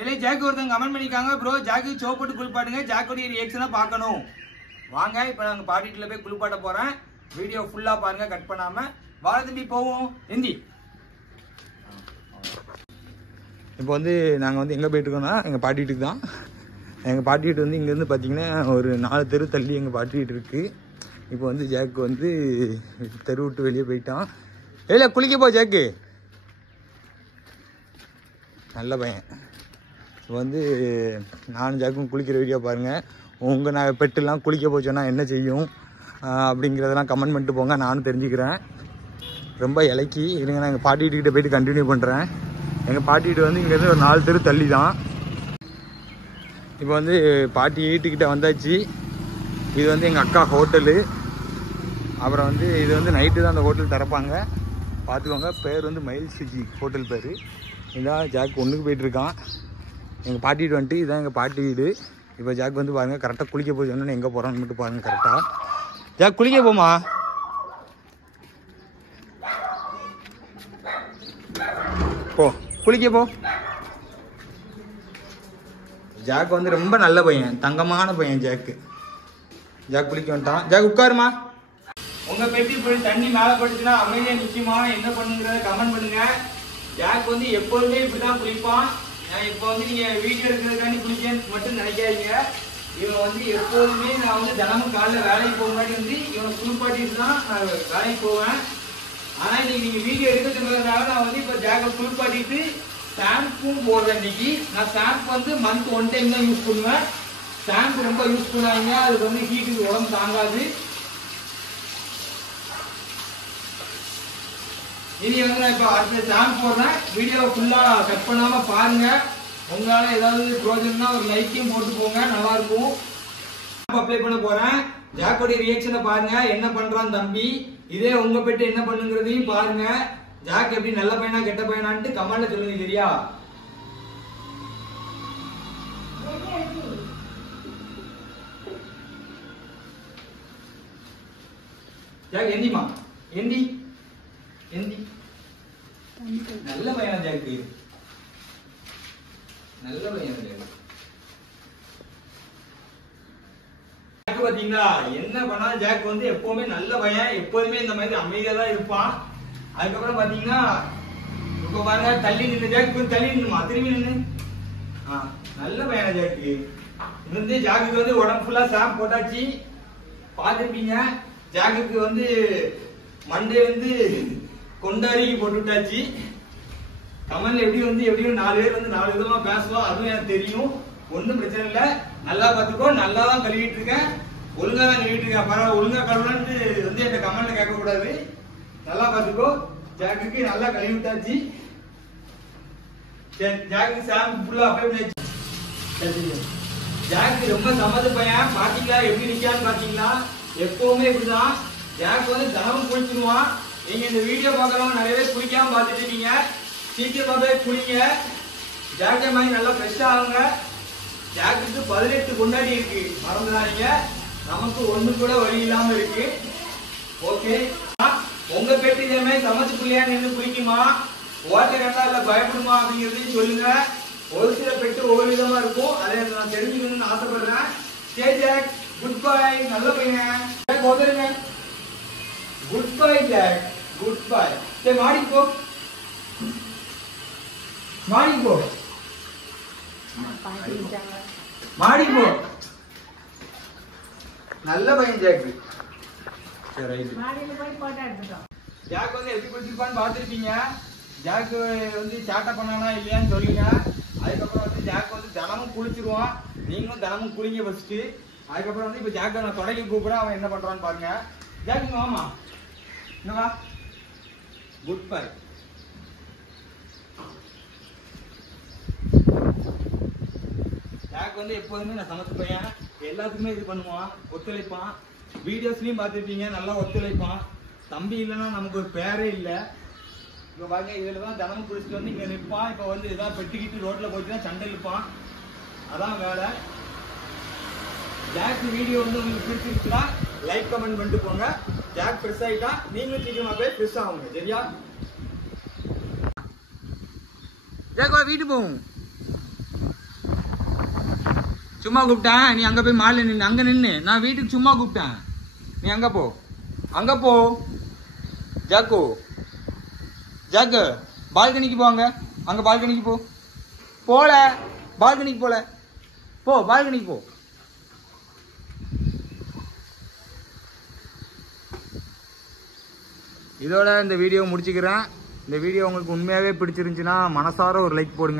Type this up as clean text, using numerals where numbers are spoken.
இல்ல ஜாக்கு ஒருத்தங்க கமெண்ட் பண்ணிருக்காங்க ப்ரோ ஜாக்கு சோப் போட்டு குளிப்பாட்டுங்க ஜாக்கோட ரியாக்ஷனா பார்க்கணும் வாங்க இப்போ நாங்க பாட்டில போய் குளிப்பாட்ட போறேன் வீடியோ ஃபுல்லா பாருங்க கட் பண்ணாம வாழ தம்பி போவோம் ஹிந்தி இப்போ வந்து நாங்கள் வந்து எங்கே போயிட்டு இருக்கோம்னா எங்கள் பாட்டி வீட்டுக்கு தான் எங்கள் பாட்டி வீட்டு வந்து இங்கேருந்து பார்த்தீங்கன்னா ஒரு 4 தெரு தள்ளி எங்கள் பாட்டி வீட்டு இருக்குது இப்போ வந்து ஜாக்கு வந்து தெரு விட்டு வெளியே போயிட்டான் இல்லை குளிக்க போ ஜாக்கு நல்ல பையன் இப்போ வந்து நானும் ஜாக்கும் குளிக்கிற வீடியோ பாருங்கள் உங்கள் நான் பெட்டெல்லாம் குளிக்க போச்சோன்னா என்ன செய்யும் அப்படிங்கிறதெல்லாம் கமெண்ட் பண்ணிட்டு போங்க நானும் தெரிஞ்சுக்கிறேன் ரொம்ப இலக்கி இருங்க நான் எங்கள் பாட்டி வீட்டுக்கிட்ட போயிட்டு கண்டினியூ பண்ணுறேன் எங்கள் பாட்டி வீட்டு வந்து இங்கேருந்து ஒரு 4 தெரு தள்ளி தான் இப்போ வந்து பாட்டி வீட்டுக்கிட்ட வந்தாச்சு இது வந்து எங்கள் அக்கா ஹோட்டலு அப்புறம் வந்து இது வந்து நைட்டு தான் அந்த ஹோட்டல் திறப்பாங்க பார்த்துக்கோங்க பேர் வந்து மயில் சிஜி ஹோட்டல் பேர் இதான் ஜாக் ஒன்றுக்கு போயிட்டுருக்கான் எங்கள் பாட்டி வீடு வந்துட்டு இதுதான் எங்கள் பாட்டி வீடு இப்போ ஜாக் வந்து பாருங்கள் கரெக்டாக குளிக்க போய் சொன்னோன்னு எங்கே போகிறான்னு மட்டும் பாருங்கள் கரெக்டாக ஜாக் குளிக்க போமா போ குளிக்க போ ஜாக் வந்து ரொம்ப நல்ல பையன் தங்கமான பையன் ஜாக்கு ஜாக் குளிக்க வந்துட்டான் ஜாக் உட்காருமா உங்க பெட்டி போய் தண்ணி மேலே பட்டுச்சுன்னா அமைதியா நிச்சயமா என்ன பண்ணுங்கிறத கமெண்ட் பண்ணுங்க ஜாக் வந்து எப்போதுமே இப்படிதான் குளிப்பான் இப்போ வந்து நீங்க வீட்டில் இருக்கிறதுக்காண்டி குளிக்கன்னு மட்டும் நினைக்காதீங்க இவன் வந்து எப்போதுமே நான் வந்து தினமும் காலைல வேலைக்கு போக முன்னாடி வந்து இவனை குளிப்பாட்டிட்டு தான் நான் வேலைக்கு போவேன் ஆனா இன்னைக்கு நீங்க வீடியோ எடுக்க சொன்னதுனால நான் வந்து இப்போ ஜாக்கை குளிப்பாட்டிட்டு ஷாம்பும் போடுறேன் இன்னைக்கு நான் ஷாம்பு வந்து மந்த் 1 டைம் தான் யூஸ் பண்ணுவேன் ஷாம்பு ரொம்ப யூஸ் பண்ணாதீங்க அதுக்கு வந்து ஹீட்டுக்கு உடம்பு தாங்காது இனி வந்து நான் இப்போ அடுத்த ஷாம்பு போடுறேன் வீடியோ ஃபுல்லா கட் பண்ணாம பாருங்க உங்களால ஏதாவது ப்ரோஜனம்னா ஒரு லைக்கையும் போட்டு போங்க நல்லா இருக்கும் அப்ளை பண்ண போறேன் ஜாக்கோட ரியாக்ஷனை பாருங்க என்ன பண்றான் தம்பி இதே உங்க பெட்டு என்ன பண்ணுங்கிறதையும் பாருங்க ஜாக் எப்படி நல்ல பையனா கெட்ட பையனான்ட்டு கமெண்ட்ல சொல்லுங்க சரியா ஜாக் எந்திமா எந்தி எந்தி நல்ல பையனா ஜாக்கு நல்ல பையன் ஜாக் பாத்தீங்களா என்ன பண்ணாலும் ஜாக் வந்து எப்பவுமே நல்ல பையன் எப்போதுமே இந்த மாதிரி அமைதியா தான் இருப்பான் அதுக்கப்புறம் பாத்தீங்கன்னா இப்ப பாருங்க தள்ளி நின்று ஜாக்கு தள்ளி நின்னுமா திரும்பி நின்று நல்ல பையனா ஜாக்கு இருந்து ஜாக்குக்கு வந்து உடம்பு ஃபுல்லா ஷாம்பு போட்டாச்சு பாத்துருப்பீங்க ஜாக்குக்கு வந்து மண்டே வந்து கொண்டாடிக்கு போட்டு விட்டாச்சு கமெண்ட்ல எப்படியும் 4 பேர் வந்து 4 விதமா பேசுவோம் அதுவும் எனக்கு தெரியும் ஒன்னும் பிரச்சனை இல்ல நல்லா பாத்துக்கோ நல்லா தான் கழுவிட்டு இருக்கேன் ஒழுங்கா தான் கழுவிட்டு இருக்கேன் பரவாயில்ல ஒழுங்கா கழுவலான்னு வந்து என்கிட்ட கமெண்ட்ல கேட்க கூடாது நல்லா பாத்துக்கோ ஜாக்குக்கு நல்லா கழுவி விட்டாச்சு ஜாக்கு ஷாம்பு ஃபுல்லா அப்ளை பண்ணியாச்சு ஜாக்கு ரொம்ப சம்மத பையன் பாத்தீங்களா எப்படி நிக்கான்னு பாத்தீங்களா எப்பவுமே இப்படிதான் ஜாக் வந்து தினமும் குளிச்சிருவான் நீங்க இந்த வீடியோ பார்க்கறவங்க நிறைய பேர் குளிக்காம பார்த்துட்டு இருக்கீங்க சீக்கிரமாவே குளிங்க ஜாக்கே மாதிரி நல்லா ஃப்ரெஷ்ஷா ஆகுங்க ஜாக்குக்கு 18 கொண்டாடி இருக்கு மறந்துடாதீங்க நமக்கு ஒண்ணு கூட வழி இல்லாம இருக்கு ஓகே உங்க பெட்டு இதே மாதிரி சமைச்சு புள்ளியா நின்று குளிக்குமா ஓட்ட கண்டா இல்ல பயப்படுமா அப்படிங்கறதையும் சொல்லுங்க ஒரு சில பெட்டு ஒவ்வொரு விதமா இருக்கும் அதை நான் தெரிஞ்சுக்கணும்னு ஆசைப்படுறேன் சரி ஜாக் குட் பை நல்ல பையன் ஜாக் ஓதுருங்க goodbye Jack goodbye சரி மாடி போ மாடி போ மாடி போ நல்ல பையன் ஜாக் சரி ரைட் மாடில போய் போட்டோ எடுத்துட்டோம் ஜாக் வந்து எப்படி குளிச்சிருப்பான்னு பாத்துருப்பீங்க ஜாக் வந்து சாட்டை பண்ணானா இல்லையான்னு சொல்லுங்க அதுக்கப்புறம் வந்து ஜாக் வந்து தினமும் குளிச்சிருவான் நீங்களும் தினமும் குளிங்க ஃபர்ஸ்ட் அதுக்கப்புறம் வந்து இப்ப ஜாக்க நான் தொடங்கி கூப்பிடுறேன் அவன் என்ன பண்றான்னு பாருங்க ஜாக் வாமா என்னவா குட் பை ஜாக் வந்து எப்போதுமே நான் சமைச்சு பையன் எல்லாத்துக்குமே இது பண்ணுவான் ஒத்துழைப்பான் வீடியோஸ்லயும் பார்த்துருப்பீங்க நல்லா ஒத்துழைப்பான் தம்பி இல்லைன்னா நமக்கு ஒரு பேரே இல்லை இப்போ பாருங்க இதுல தான் தினமும் குளிச்சுட்டு வந்து இங்க நிற்பான் இப்போ வந்து ஏதாவது பெட்டிக்கிட்டு ரோட்ல போச்சுன்னா சண்டை இருப்பான் அதான் வேலை ஜாக் வீடியோ வந்து உங்களுக்கு பிடிச்சிருச்சுன்னா லைக் கமெண்ட் பண்ணிட்டு போங்க ஜாக் ஃப்ரெஷ் ஆகிட்டா நீங்களும் சீக்கிரமா போய் ஃப்ரெஷ் ஆகுங்க சரியா ஜாக்கு வீட்டுக்கு போவோம். சும்மா கூப்பிட்டேன், நீ அங்க போய் மாலை நின்று அங்க நின்று. நான் வீட்டுக்கு சும்மா கூப்பிட்டேன், நீ அங்க போ. அங்க போ ஜாக்கு. ஜாக்கு பால்கனிக்கு போங்க. அங்க பால்கனிக்கு போ. போல பால்கனிக்கு போல போ. பால்கனிக்கு போ. இதோட இந்த வீடியோ முடிச்சுக்கிறேன். இந்த வீடியோ உங்களுக்கு உண்மையாகவே பிடிச்சிருந்துச்சுன்னா மனசார ஒரு லைக் போடுங்க.